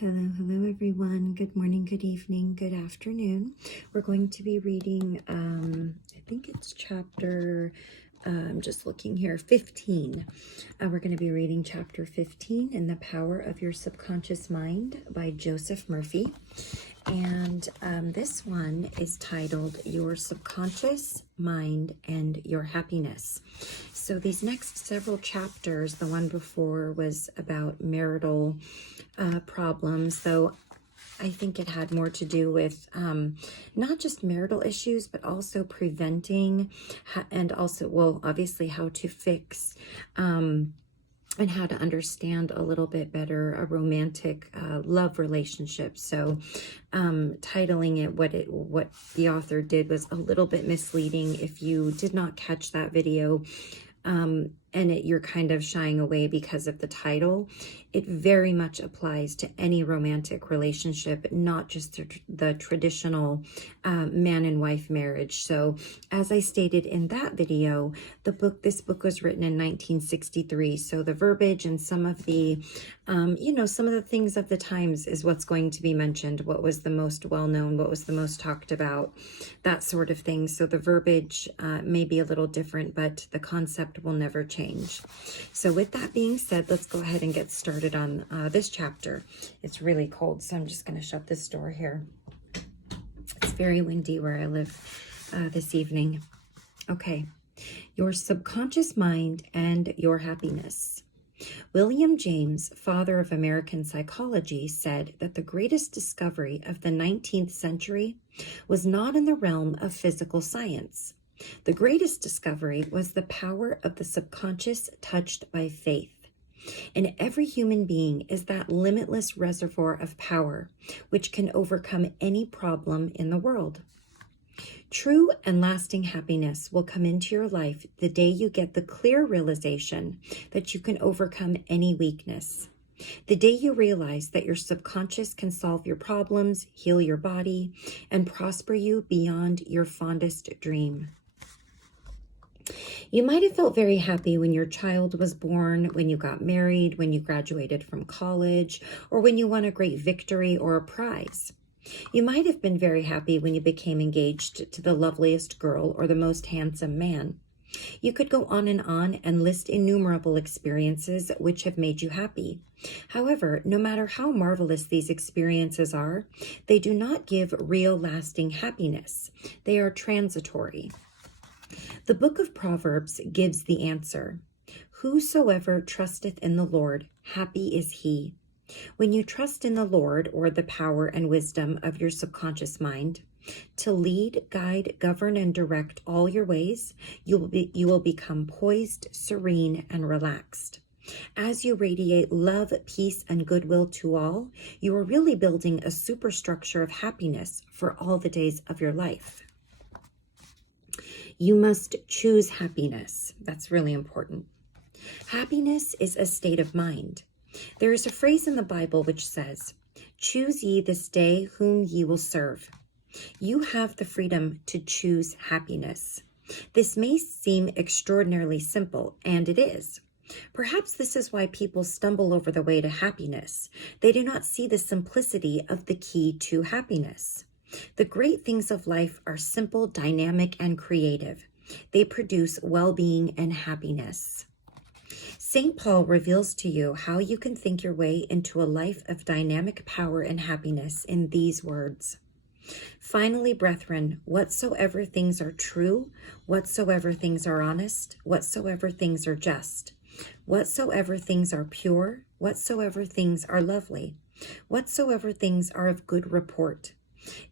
Hello everyone. Good morning, good evening, good afternoon. We're going to be reading, I think it's chapter, I'm just looking here, 15. We're going to be reading chapter 15 in The Power of Your Subconscious Mind by Joseph Murphy. And this one is titled Your Subconscious Mind and Your Happiness. So these next several chapters, the one before was about marital problems, though I think it had more to do with not just marital issues, but also preventing and also, well, obviously how to fix and how to understand a little bit better a romantic love relationship. So titling it what the author did was a little bit misleading. If you did not catch that video, and you're kind of shying away because of the title, it very much applies to any romantic relationship, not just the traditional man and wife marriage. So as I stated in that video, this book was written in 1963. So the verbiage and some of the, some of the things of the times is what's going to be mentioned. What was the most well-known, what was the most talked about, that sort of thing. So the verbiage may be a little different, but the concept will never change. So with that being said, let's go ahead and get started on this chapter. It's really cold, so I'm just going to shut this door here. It's very windy where I live this evening. Okay, your subconscious mind and your happiness. William James, father of American psychology, said that the greatest discovery of the 19th century was not in the realm of physical science. The greatest discovery was the power of the subconscious touched by faith. In every human being is that limitless reservoir of power, which can overcome any problem in the world. True and lasting happiness will come into your life the day you get the clear realization that you can overcome any weakness. The day you realize that your subconscious can solve your problems, heal your body, and prosper you beyond your fondest dream. You might have felt very happy when your child was born, when you got married, when you graduated from college, or when you won a great victory or a prize. You might have been very happy when you became engaged to the loveliest girl or the most handsome man. You could go on and list innumerable experiences which have made you happy. However, no matter how marvelous these experiences are, they do not give real lasting happiness. They are transitory. The book of Proverbs gives the answer. Whosoever trusteth in the Lord, happy is he. When you trust in the Lord, or the power and wisdom of your subconscious mind, to lead, guide, govern, and direct all your ways, you will become poised, serene, and relaxed. As you radiate love, peace, and goodwill to all, you are really building a superstructure of happiness for all the days of your life. You must choose happiness. That's really important. Happiness is a state of mind. There is a phrase in the Bible which says, "Choose ye this day whom ye will serve." You have the freedom to choose happiness. This may seem extraordinarily simple, and it is. Perhaps this is why people stumble over the way to happiness. They do not see the simplicity of the key to happiness. The great things of life are simple, dynamic, and creative. They produce well-being and happiness. St. Paul reveals to you how you can think your way into a life of dynamic power and happiness in these words. Finally, brethren, whatsoever things are true, whatsoever things are honest, whatsoever things are just, whatsoever things are pure, whatsoever things are lovely, whatsoever things are of good report,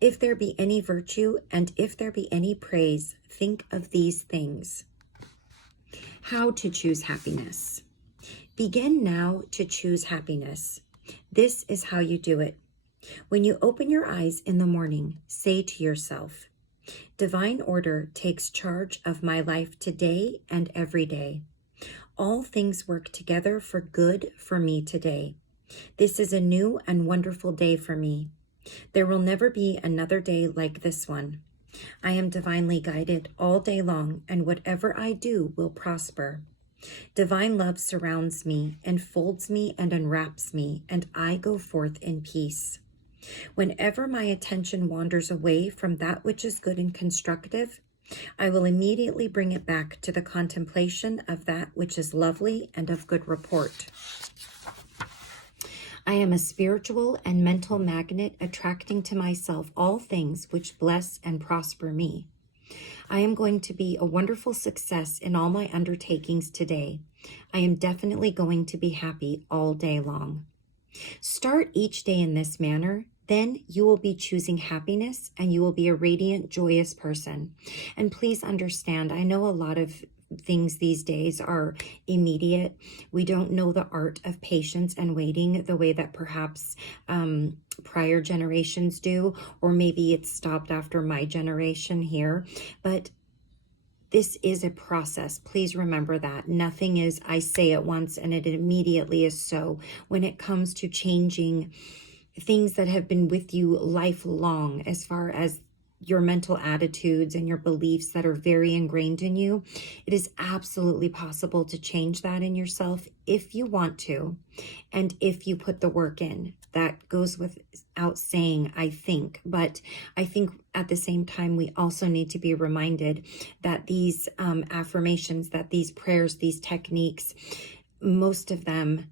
if there be any virtue, and if there be any praise, think of these things. How to choose happiness. Begin now to choose happiness. This is how you do it. When you open your eyes in the morning, say to yourself, "Divine order takes charge of my life today and every day. All things work together for good for me today. This is a new and wonderful day for me. There will never be another day like this one. I am divinely guided all day long, and whatever I do will prosper. Divine love surrounds me, enfolds me, and unwraps me, and I go forth in peace. Whenever my attention wanders away from that which is good and constructive, I will immediately bring it back to the contemplation of that which is lovely and of good report. I am a spiritual and mental magnet, attracting to myself all things which bless and prosper me. I am going to be a wonderful success in all my undertakings today. I am definitely going to be happy all day long. Start each day in this manner. Then you will be choosing happiness and you will be a radiant, joyous person. And please understand, I know a lot of things these days are immediate. We don't know the art of patience and waiting the way that perhaps prior generations do, or maybe it's stopped after my generation here. But this is a process. Please remember that. Nothing is, I say it once and it immediately is so. When it comes to changing things that have been with you lifelong, as far as your mental attitudes and your beliefs that are very ingrained in you, it is absolutely possible to change that in yourself if you want to, and if you put the work in. That goes without saying, I think. But I think at the same time, we also need to be reminded that these affirmations, that these prayers, these techniques, most of them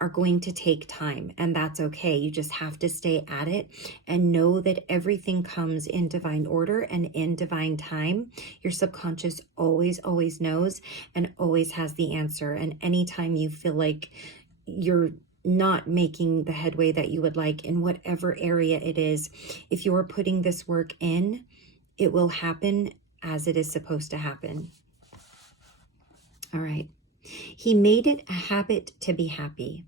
are going to take time, and that's okay. You just have to stay at it and know that everything comes in divine order and in divine time. Your subconscious always knows and always has the answer. And anytime you feel like you're not making the headway that you would like in whatever area it is, if you are putting this work in, it will happen as it is supposed to happen. All right. He made it a habit to be happy.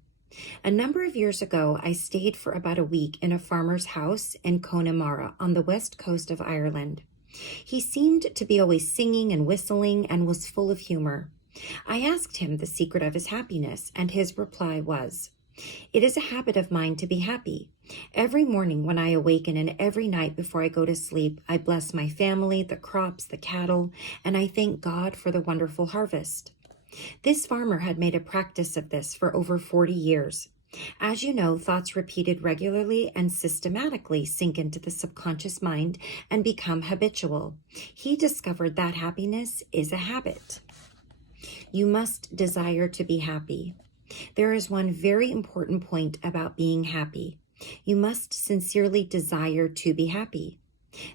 A number of years ago, I stayed for about a week in a farmer's house in Connemara on the west coast of Ireland. He seemed to be always singing and whistling and was full of humor. I asked him the secret of his happiness, and his reply was, "It is a habit of mine to be happy. Every morning when I awaken and every night before I go to sleep, I bless my family, the crops, the cattle, and I thank God for the wonderful harvest." This farmer had made a practice of this for over 40 years. As you know, thoughts repeated regularly and systematically sink into the subconscious mind and become habitual. He discovered that happiness is a habit. You must desire to be happy. There is one very important point about being happy. You must sincerely desire to be happy.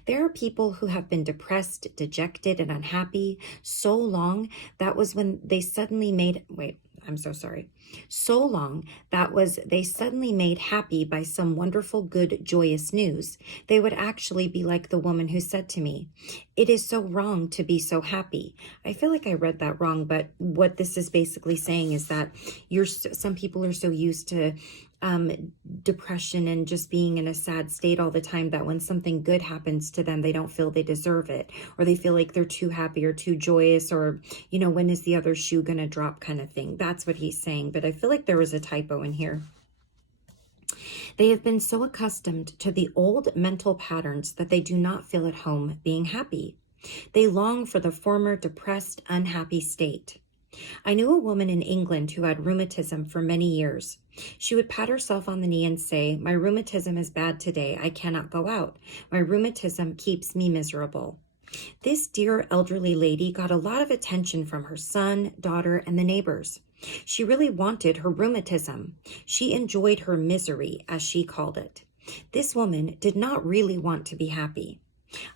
There are people who have been depressed, dejected, and unhappy so long that was when they suddenly made, they suddenly made happy by some wonderful, good, joyous news. They would actually be like the woman who said to me, "It is so wrong to be so happy." I feel like I read that wrong, but what this is basically saying is that some people are so used to depression and just being in a sad state all the time that when something good happens to them, they don't feel they deserve it, or they feel like they're too happy or too joyous, or, when is the other shoe going to drop kind of thing. That's what he's saying. But I feel like there was a typo in here. They have been so accustomed to the old mental patterns that they do not feel at home being happy. They long for the former depressed, unhappy state. I knew a woman in England who had rheumatism for many years. She would pat herself on the knee and say, "My rheumatism is bad today. I cannot go out. My rheumatism keeps me miserable." This dear elderly lady got a lot of attention from her son, daughter, and the neighbors. She really wanted her rheumatism. She enjoyed her misery, as she called it. This woman did not really want to be happy.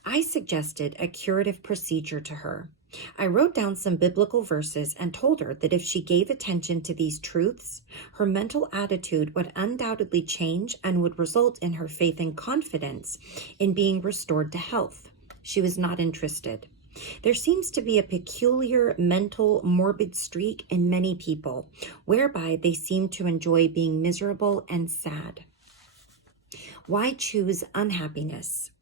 I suggested a curative procedure to her. I wrote down some biblical verses and told her that if she gave attention to these truths, her mental attitude would undoubtedly change and would result in her faith and confidence in being restored to health. She was not interested. There seems to be a peculiar mental morbid streak in many people, whereby they seem to enjoy being miserable and sad. Why choose unhappiness?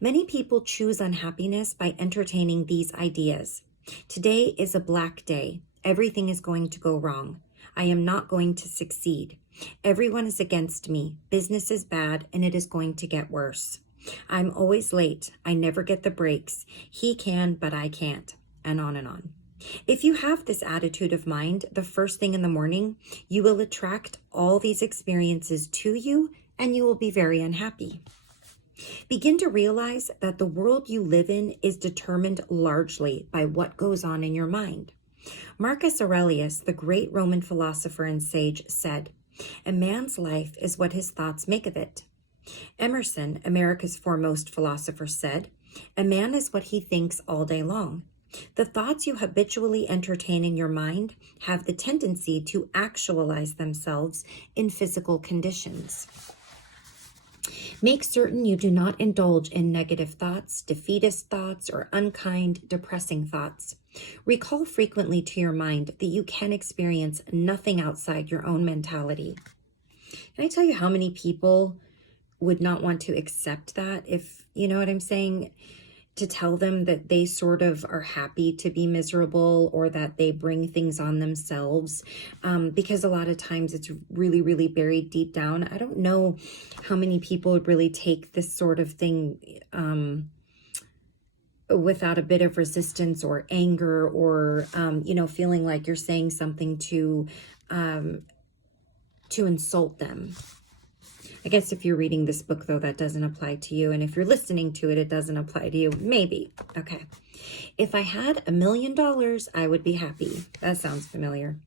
Many people choose unhappiness by entertaining these ideas. Today is a black day. Everything is going to go wrong. I am not going to succeed. Everyone is against me. Business is bad and it is going to get worse. I'm always late. I never get the breaks. He can, but I can't. And on and on. If you have this attitude of mind the first thing in the morning, you will attract all these experiences to you and you will be very unhappy. Begin to realize that the world you live in is determined largely by what goes on in your mind. Marcus Aurelius, the great Roman philosopher and sage, said, "A man's life is what his thoughts make of it." Emerson, America's foremost philosopher, said, "A man is what he thinks all day long." The thoughts you habitually entertain in your mind have the tendency to actualize themselves in physical conditions. Make certain you do not indulge in negative thoughts, defeatist thoughts, or unkind, depressing thoughts. Recall frequently to your mind that you can experience nothing outside your own mentality. Can I tell you how many people would not want to accept that, if you know what I'm saying? To tell them that they sort of are happy to be miserable or that they bring things on themselves, because a lot of times it's really, really buried deep down. I don't know how many people would really take this sort of thing without a bit of resistance or anger or, feeling like you're saying something to insult them. I guess if you're reading this book, though, that doesn't apply to you. And if you're listening to it, it doesn't apply to you. Maybe. Okay. If I had $1 million, I would be happy. That sounds familiar.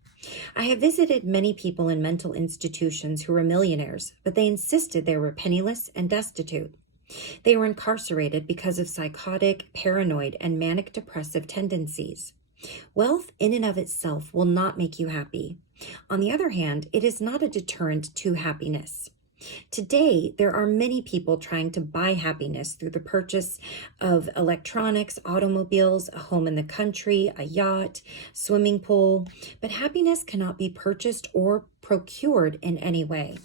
I have visited many people in mental institutions who were millionaires, but they insisted they were penniless and destitute. They were incarcerated because of psychotic, paranoid, and manic depressive tendencies. Wealth in and of itself will not make you happy. On the other hand, it is not a deterrent to happiness. Today, there are many people trying to buy happiness through the purchase of electronics, automobiles, a home in the country, a yacht, swimming pool, but happiness cannot be purchased or procured in any way.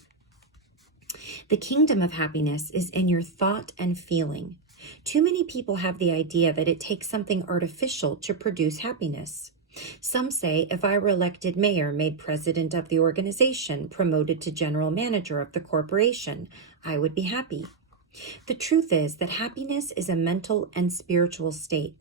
The kingdom of happiness is in your thought and feeling. Too many people have the idea that it takes something artificial to produce happiness. Some say if I were elected mayor, made president of the organization, promoted to general manager of the corporation, I would be happy. The truth is that happiness is a mental and spiritual state.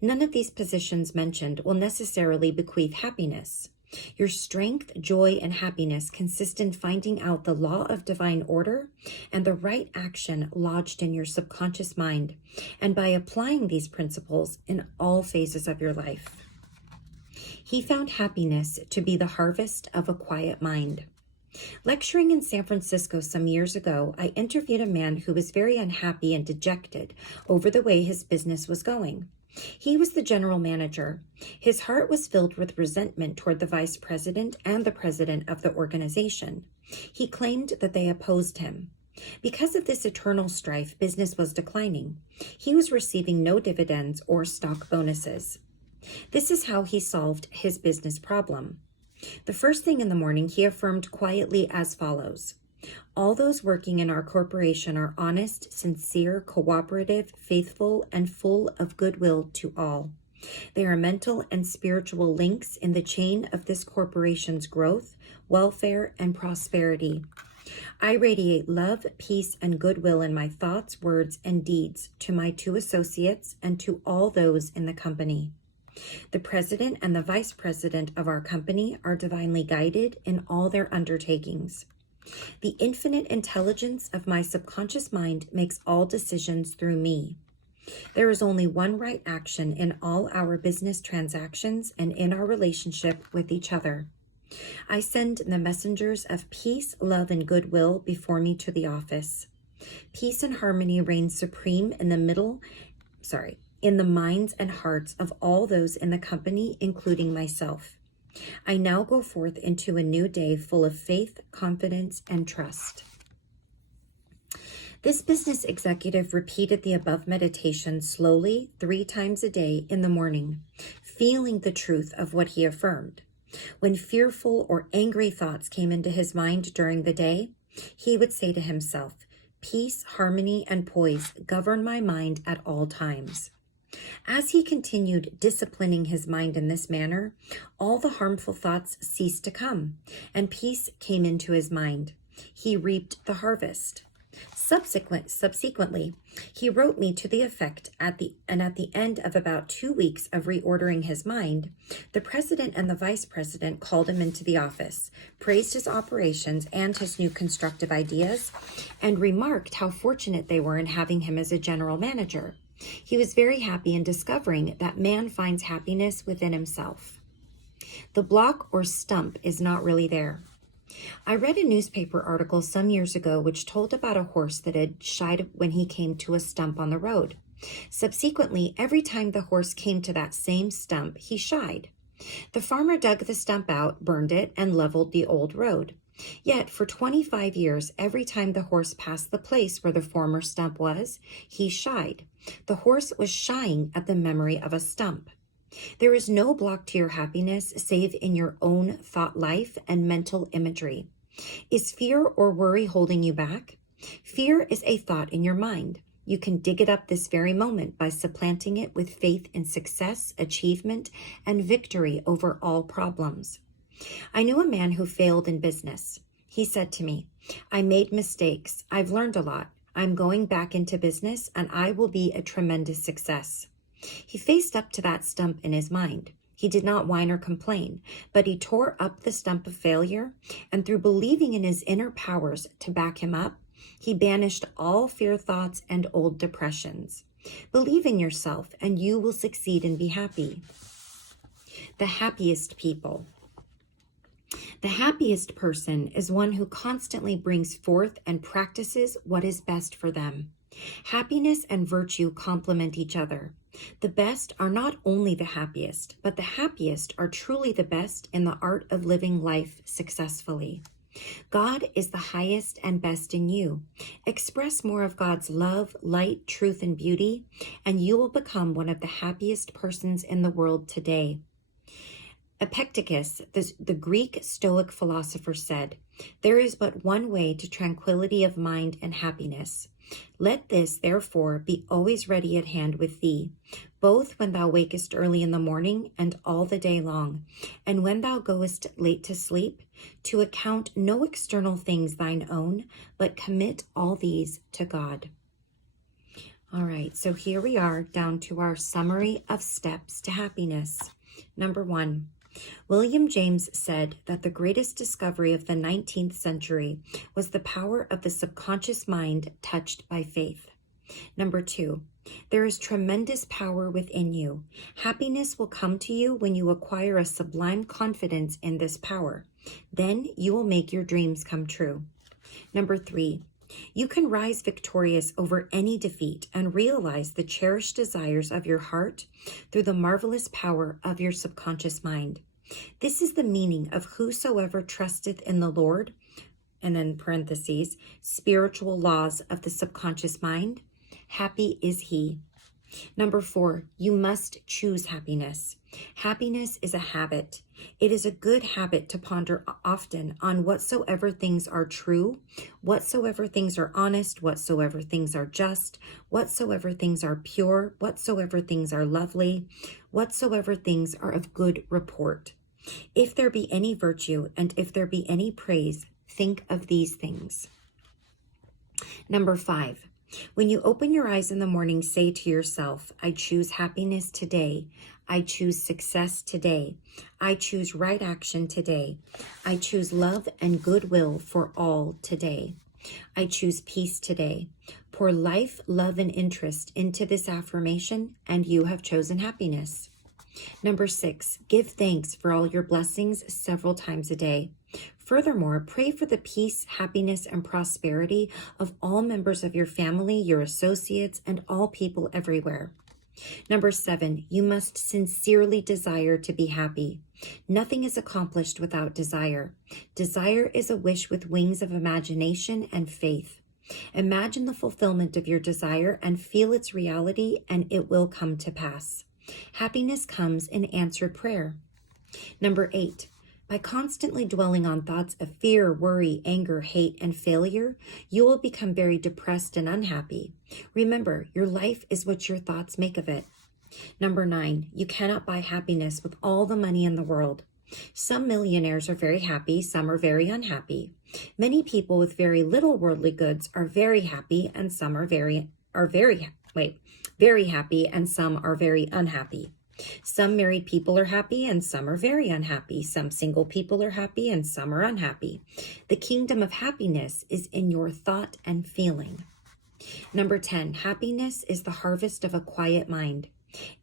None of these positions mentioned will necessarily bequeath happiness. Your strength, joy, and happiness consist in finding out the law of divine order and the right action lodged in your subconscious mind, and by applying these principles in all phases of your life. He found happiness to be the harvest of a quiet mind. Lecturing in San Francisco some years ago, I interviewed a man who was very unhappy and dejected over the way his business was going. He was the general manager. His heart was filled with resentment toward the vice president and the president of the organization. He claimed that they opposed him. Because of this eternal strife, business was declining. He was receiving no dividends or stock bonuses. This is how he solved his business problem. The first thing in the morning, he affirmed quietly as follows: "All those working in our corporation are honest, sincere, cooperative, faithful, and full of goodwill to all. They are mental and spiritual links in the chain of this corporation's growth, welfare, and prosperity. I radiate love, peace, and goodwill in my thoughts, words, and deeds to my 2 associates and to all those in the company. The president and the vice president of our company are divinely guided in all their undertakings. The infinite intelligence of my subconscious mind makes all decisions through me. There is only one right action in all our business transactions and in our relationship with each other. I send the messengers of peace, love, and goodwill before me to the office. Peace and harmony reign supreme in the minds and hearts of all those in the company, including myself. I now go forth into a new day full of faith, confidence, and trust." This business executive repeated the above meditation slowly 3 times a day in the morning, feeling the truth of what he affirmed. When fearful or angry thoughts came into his mind during the day, he would say to himself, "Peace, harmony, and poise govern my mind at all times." As he continued disciplining his mind in this manner, all the harmful thoughts ceased to come, and peace came into his mind. He reaped the harvest. Subsequently, he wrote me to the effect at the end of about 2 weeks of reordering his mind, the president and the vice president called him into the office, praised his operations and his new constructive ideas, and remarked how fortunate they were in having him as a general manager. He was very happy in discovering that man finds happiness within himself. The block or stump is not really there. I read a newspaper article some years ago which told about a horse that had shied when he came to a stump on the road. Subsequently, every time the horse came to that same stump, he shied. The farmer dug the stump out, burned it, and leveled the old road. Yet, for 25 years, every time the horse passed the place where the former stump was, he shied. The horse was shying at the memory of a stump. There is no block to your happiness save in your own thought life and mental imagery. Is fear or worry holding you back? Fear is a thought in your mind. You can dig it up this very moment by supplanting it with faith in success, achievement, and victory over all problems. I knew a man who failed in business. He said to me, "I made mistakes. I've learned a lot. I'm going back into business and I will be a tremendous success." He faced up to that stump in his mind. He did not whine or complain, but he tore up the stump of failure, and through believing in his inner powers to back him up, he banished all fear thoughts and old depressions. Believe in yourself, and you will succeed and be happy. The happiest people. The happiest person is one who constantly brings forth and practices what is best for them. Happiness and virtue complement each other. The best are not only the happiest, but the happiest are truly the best in the art of living life successfully. God is the highest and best in you. Express more of God's love, light, truth, and beauty, and you will become one of the happiest persons in the world today. Epictetus, the Greek Stoic philosopher, said, "There is but one way to tranquility of mind and happiness. Let this, therefore, be always ready at hand with thee, both when thou wakest early in the morning and all the day long, and when thou goest late to sleep, to account no external things thine own, but commit all these to God." All right, so here we are down to our summary of steps to happiness. Number 1. William James said that the greatest discovery of the 19th century was the power of the subconscious mind touched by faith. Number 2, there is tremendous power within you. Happiness will come to you when you acquire a sublime confidence in this power. Then you will make your dreams come true. Number 3, you can rise victorious over any defeat and realize the cherished desires of your heart through the marvelous power of your subconscious mind. This is the meaning of whosoever trusteth in the Lord, and then parentheses, spiritual laws of the subconscious mind, happy is he. Number 4, you must choose happiness. Happiness is a habit. It is a good habit to ponder often on whatsoever things are true, whatsoever things are honest, whatsoever things are just, whatsoever things are pure, whatsoever things are lovely, whatsoever things are of good report. If there be any virtue and if there be any praise, think of these things. Number 5, when you open your eyes in the morning, say to yourself, I choose happiness today. I choose success today. I choose right action today. I choose love and goodwill for all today. I choose peace today. Pour life, love, and interest into this affirmation, and you have chosen happiness. Number 6, give thanks for all your blessings several times a day. Furthermore, pray for the peace, happiness, and prosperity of all members of your family, your associates, and all people everywhere. Number 7, you must sincerely desire to be happy. Nothing is accomplished without desire. Desire is a wish with wings of imagination and faith. Imagine the fulfillment of your desire and feel its reality, and it will come to pass. Happiness comes in answered prayer. Number 8, by constantly dwelling on thoughts of fear, worry, anger, hate, and failure, you will become very depressed and unhappy. Remember, your life is what your thoughts make of it. Number 9, you cannot buy happiness with all the money in the world. Some millionaires are very happy, some are very unhappy. Many people with very little worldly goods are very happy, and some very happy, and some are very unhappy. Some married people are happy and some are very unhappy. Some single people are happy and some are unhappy. The kingdom of happiness is in your thought and feeling. Number 10, happiness is the harvest of a quiet mind.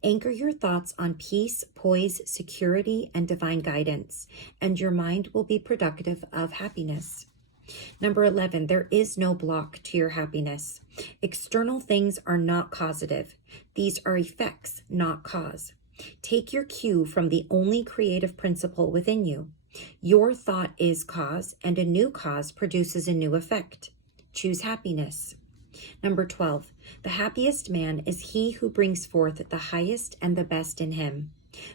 Anchor your thoughts on peace, poise, security, and divine guidance, and your mind will be productive of happiness. Number 11, there is no block to your happiness. External things are not causative. These are effects, not cause. Take your cue from the only creative principle within you. Your thought is cause, and a new cause produces a new effect. Choose happiness. Number 12, the happiest man is he who brings forth the highest and the best in him.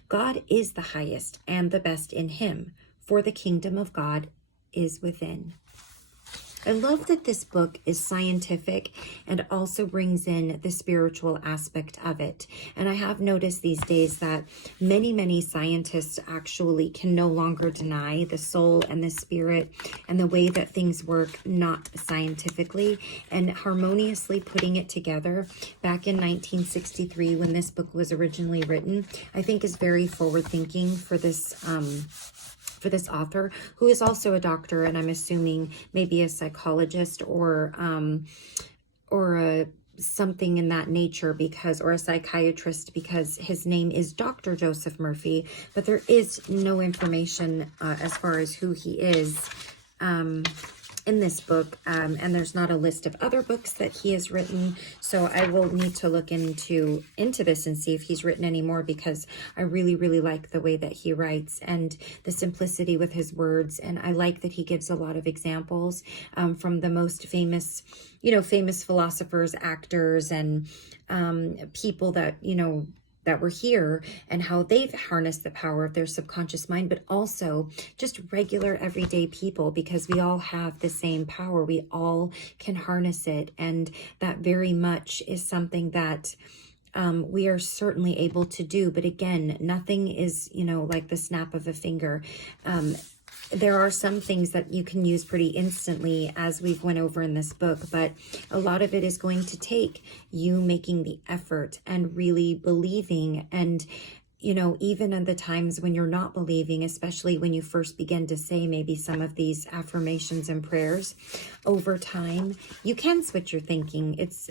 God is the highest and the best in him, for the kingdom of God is within. I love that this book is scientific and also brings in the spiritual aspect of it. And I have noticed these days that many scientists actually can no longer deny the soul and the spirit and the way that things work, not scientifically, and harmoniously putting it together back in 1963 when this book was originally written, I think is very forward thinking for this author, who is also a doctor, and I'm assuming maybe a psychologist or something in that nature, or a psychiatrist, because his name is Dr. Joseph Murphy, but there is no information as far as who he is in this book, and there's not a list of other books that he has written, so I will need to look into this and see if he's written any more, because I really like the way that he writes and the simplicity with his words, and I like that he gives a lot of examples from the most famous philosophers, actors, and people that that were here, and how they've harnessed the power of their subconscious mind, but also just regular everyday people, because we all have the same power. We all can harness it, and that very much is something that we are certainly able to do. But again, nothing is, like the snap of a finger. There are some things that you can use pretty instantly, as we've went over in this book, but a lot of it is going to take you making the effort and really believing. And, even at the times when you're not believing, especially when you first begin to say maybe some of these affirmations and prayers, over time, you can switch your thinking. It's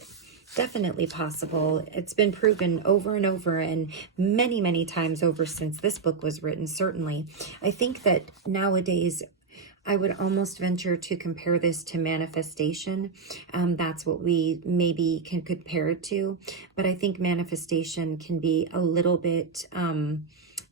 definitely possible. It's been proven over and over, and many times over since this book was written, certainly. I think that nowadays I would almost venture to compare this to manifestation. That's what we maybe can compare it to. But I think manifestation can be a little bit,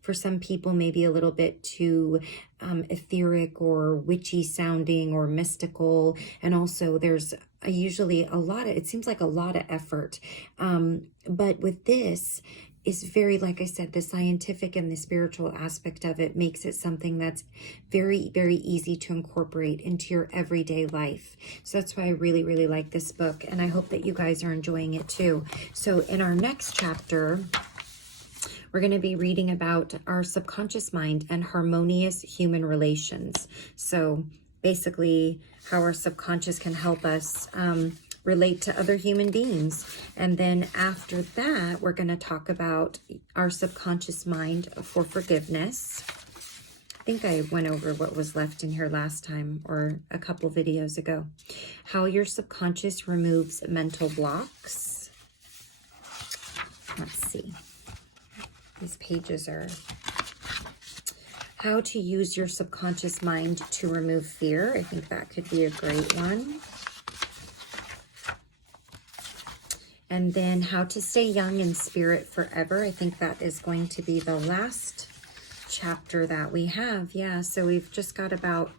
for some people, maybe a little bit too etheric or witchy sounding or mystical. And also there's usually it seems like a lot of effort. But with this, is very, like I said, the scientific and the spiritual aspect of it makes it something that's very easy to incorporate into your everyday life. So that's why I really like this book, and I hope that you guys are enjoying it too. So in our next chapter, we're going to be reading about our subconscious mind and harmonious human relations. So basically how our subconscious can help us relate to other human beings. And then after that, we're going to talk about our subconscious mind for forgiveness. I think I went over what was left in here last time, or a couple videos ago. How your subconscious removes mental blocks. Let's see. These pages are... How to use your subconscious mind to remove fear. I think that could be a great one. And then how to stay young in spirit forever. I think that is going to be the last chapter that we have. Yeah, so we've just got about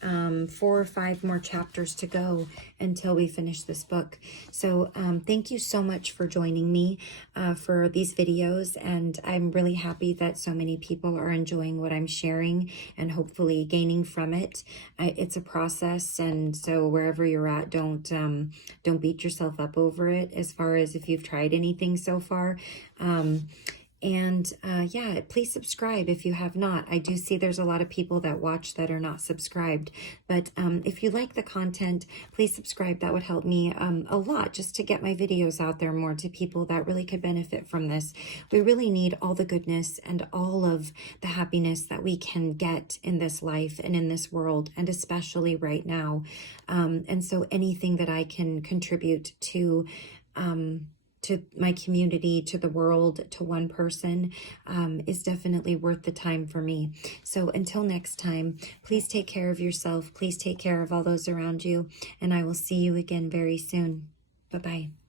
4 or 5 more chapters to go until we finish this book. So thank you so much for joining me for these videos, and I'm really happy that so many people are enjoying what I'm sharing and hopefully gaining from it. It's a process, and so wherever you're at, don't beat yourself up over it as far as if you've tried anything so far. And yeah, please subscribe if you have not. I do see there's a lot of people that watch that are not subscribed. But if you like the content, please subscribe. That would help me a lot, just to get my videos out there more to people that really could benefit from this. We really need all the goodness and all of the happiness that we can get in this life and in this world, and especially right now. And so anything that I can contribute to my community, to the world, to one person, is definitely worth the time for me. So until next time, please take care of yourself. Please take care of all those around you. And I will see you again very soon. Bye-bye.